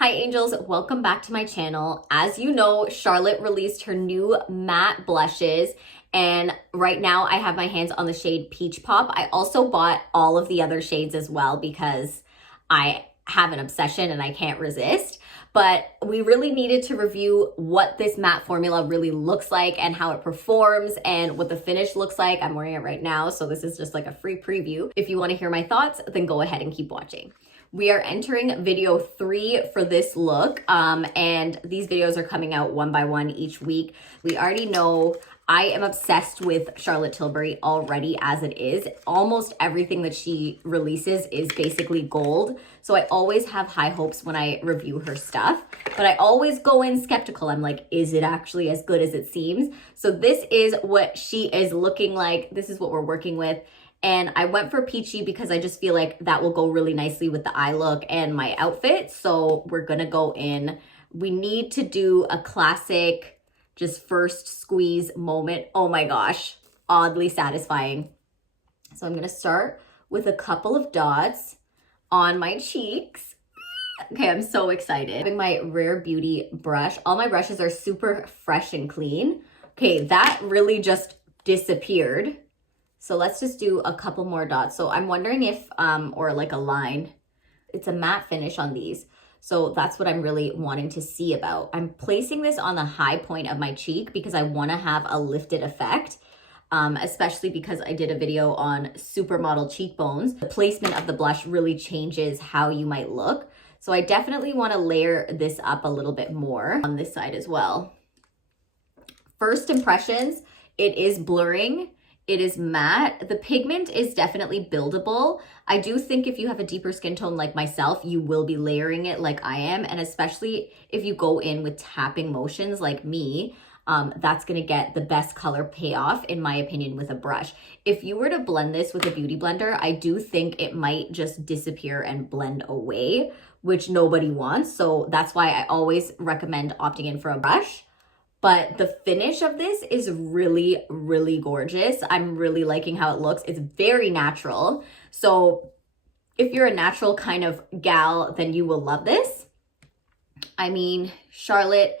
Hi angels, welcome back to my channel. As you know, Charlotte released her new matte blushes and right now I have my hands on the shade Peach Pop. I also bought all of the other shades as well because I have an obsession and I can't resist. But we really needed to review what this matte formula really looks like and how it performs and what the finish looks like. I'm wearing it right now, so this is just like a free preview. If you want to hear my thoughts, then go ahead and keep watching. We are entering video 3 for this look, and these videos are coming out one by one each week. We already know I am obsessed with Charlotte Tilbury already as it is. Almost everything that she releases is basically gold, so I always have high hopes when I review her stuff, but I always go in skeptical. I'm like, is it actually as good as it seems? So this is what she is looking like. This is what we're working with. And I went for peachy because I just feel like that will go really nicely with the eye look and my outfit. So we're gonna go in. We need to do a classic, just first squeeze moment. Oh my gosh, oddly satisfying. So I'm gonna start with a couple of dots on my cheeks. Okay, I'm so excited. Having my Rare Beauty brush. All my brushes are super fresh and clean. Okay, that really just disappeared. So let's just do a couple more dots. So I'm wondering if, or like a line, it's a matte finish on these. So that's what I'm really wanting to see about. I'm placing this on the high point of my cheek because I want to have a lifted effect, especially because I did a video on supermodel cheekbones. The placement of the blush really changes how you might look. So I definitely want to layer this up a little bit more on this side as well. First impressions, it is blurring. It is matte. The pigment is definitely buildable. I do think if you have a deeper skin tone like myself, you will be layering it like I am. And especially if you go in with tapping motions like me, that's gonna get the best color payoff, in my opinion, with a brush. If you were to blend this with a beauty blender, I do think it might just disappear and blend away, which nobody wants. So that's why I always recommend opting in for a brush. But the finish of this is really, really gorgeous. I'm really liking how it looks. It's very natural. So if you're a natural kind of gal, then you will love this. I mean, Charlotte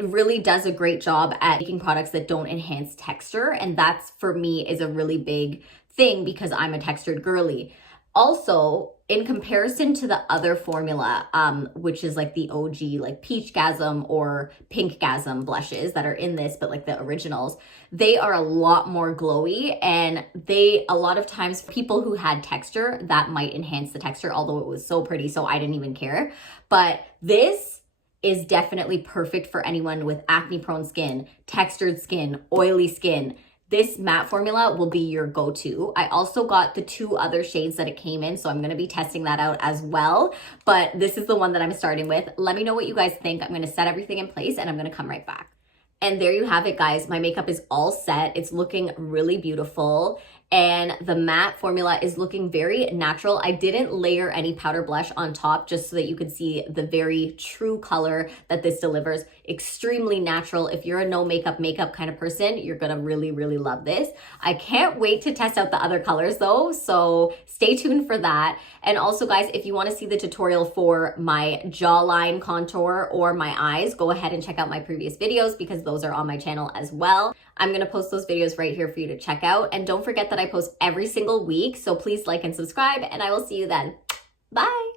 really does a great job at making products that don't enhance texture. And that's, for me, is a really big thing because I'm a textured girly. Also, in comparison to the other formula, which is like the OG, like Peachgasm or Pinkgasm blushes that are in this, but like the originals, they are a lot more glowy, and a lot of times people who had texture, that might enhance the texture, although it was so pretty, so I didn't even care. But this is definitely perfect for anyone with acne-prone skin, textured skin, oily skin. This matte formula will be your go-to. I also got the 2 other shades that it came in, so I'm gonna be testing that out as well. But this is the one that I'm starting with. Let me know what you guys think. I'm gonna set everything in place and I'm gonna come right back. And there you have it, guys. My makeup is all set. It's looking really beautiful. And the matte formula is looking very natural. I didn't layer any powder blush on top just so that you could see the very true color that this delivers. Extremely natural. If you're a no makeup kind of person, you're gonna really, really love this. I can't wait to test out the other colors though, so stay tuned for that. And also guys, if you wanna see the tutorial for my jawline contour or my eyes, go ahead and check out my previous videos because those are on my channel as well. I'm gonna post those videos right here for you to check out. And don't forget that I post every single week, so please like and subscribe, and I will see you then. Bye.